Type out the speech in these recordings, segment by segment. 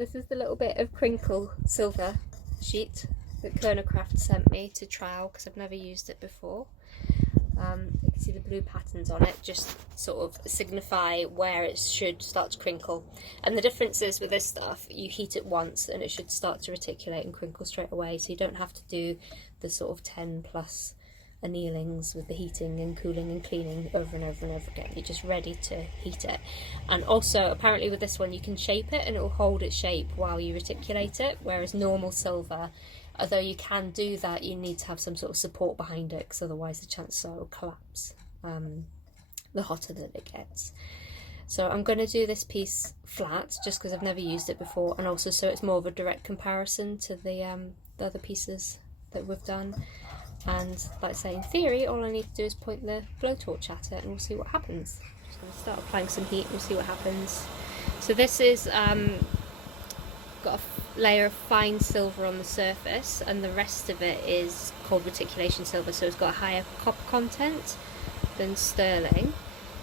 This is the little bit of Crinkle silver sheet that Kernowcraft sent me to trial because I've never used it before. You can see the blue patterns on it just sort of signify where it should start to crinkle. And the difference is with this stuff, you heat it once and it should start to reticulate and crinkle straight away, so you don't have to do the sort of 10 plus annealings with the heating and cooling and cleaning over and over and over again. You're just ready to heat it. And also apparently with this one you can shape it and it will hold its shape while you reticulate it, whereas normal silver, although you can do that, you need to have some sort of support behind it, because otherwise the chances are it will collapse the hotter that it gets. So I'm going to do this piece flat just because I've never used it before, and also so it's more of a direct comparison to the other pieces that we've done. And like I say, in theory all I need to do is point the blowtorch at it and we'll see what happens. Just going to start applying some heat and we'll see what happens. So this is got a layer of fine silver on the surface, and the rest of it is called reticulation silver, so it's got a higher copper content than sterling.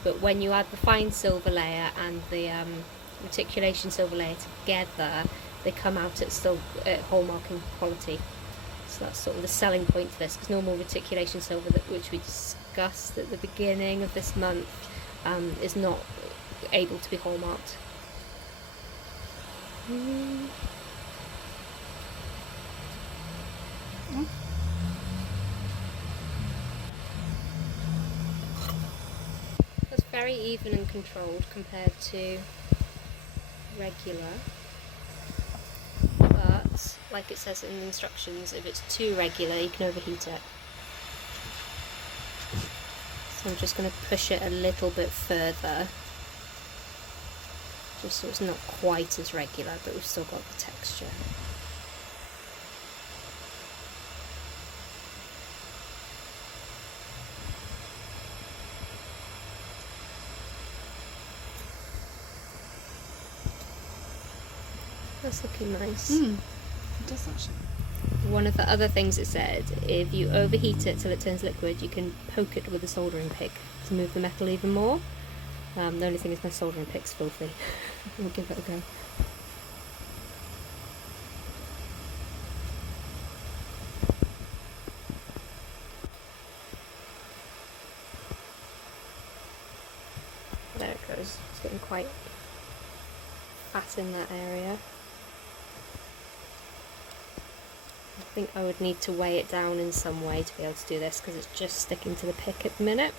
But when you add the fine silver layer and the reticulation silver layer together, they come out at still hallmarking quality. So that's sort of the selling point to this, because normal reticulation silver, which we discussed at the beginning of this month, is not able to be hallmarked. That's very even and controlled compared to regular, but like it says in the instructions, if it's too regular you can overheat it. So I'm just going to push it a little bit further, just so it's not quite as regular, but we've still got the texture. That's looking nice. It does actually. One of the other things it said, if you overheat it till it turns liquid, you can poke it with a soldering pick to move the metal even more. The only thing is my soldering pick's filthy. We'll give it a go. There it goes. It's getting quite fat in that area. I think I would need to weigh it down in some way to be able to do this, because it's just sticking to the pick at the minute.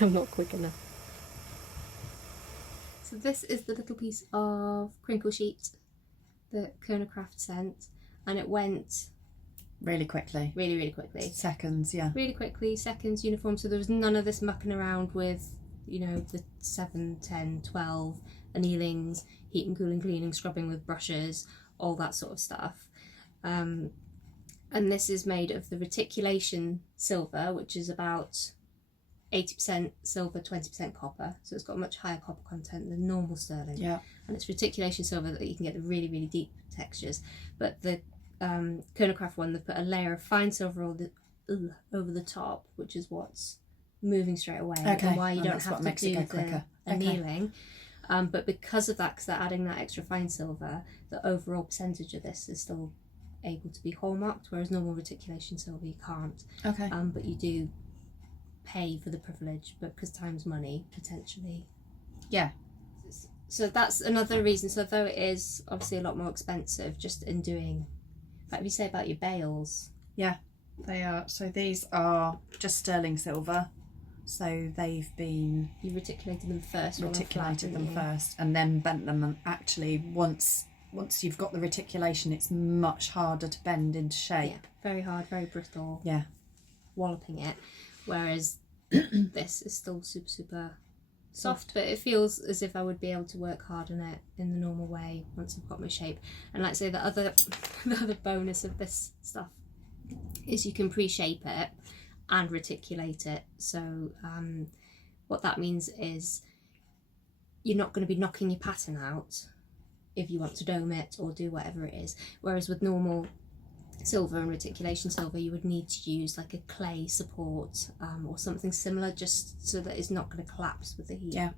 I'm not quick enough. So this is the little piece of crinkle sheet that Kernowcraft sent, and it went Really quickly. really quickly. Seconds, yeah. Really quickly, seconds, uniform, so there was none of this mucking around with, you know, the 7, 10, 12 annealings, heating, cooling, cleaning, scrubbing with brushes, all that sort of stuff. And this is made of the reticulation silver, which is about 80% silver, 20% copper, so it's got a much higher copper content than normal sterling. Yeah. And it's reticulation silver that you can get the really deep textures. But the Kernowcraft one, they put a layer of fine silver over the top, which is what's moving straight away, and why you don't have to do the annealing. But because of that, because they're adding that extra fine silver, the overall percentage of this is still able to be hallmarked, whereas normal reticulation silver you can't. Okay. But you do pay for the privilege, but because time's money, potentially. Yeah. So that's another reason. So though it is obviously a lot more expensive, just in doing, like you say about your bales. Yeah, they are. So these are just sterling silver. So they've been... You reticulated them first. Reticulated them first and then bent them, and actually once you've got the reticulation, it's much harder to bend into shape. Yeah, very hard, very brittle. Yeah. Walloping it. Whereas this is still super soft, but it feels as if I would be able to work hard on it in the normal way once I've got my shape. And like I say, the other bonus of this stuff is you can pre-shape it and reticulate it. So what that means is you're not going to be knocking your pattern out if you want to dome it or do whatever it is. Whereas with normal silver and reticulation silver, you would need to use like a clay support or something similar, just so that it's not going to collapse with the heat. Yeah,